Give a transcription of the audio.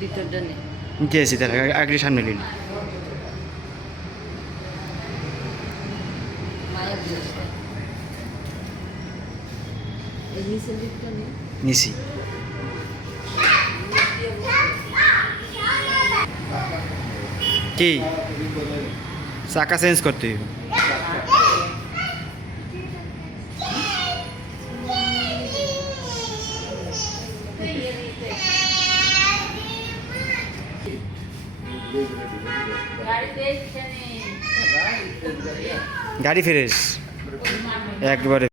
ভিতরটা নেই। কে আছি তার আগে সামনে নিলি মায়া বুঝতে এই নিচের দিকটা নেই। নিছি কি চাকা চেঞ্জ করতে হইব। গাড়ি ফ্রেশ একবারে।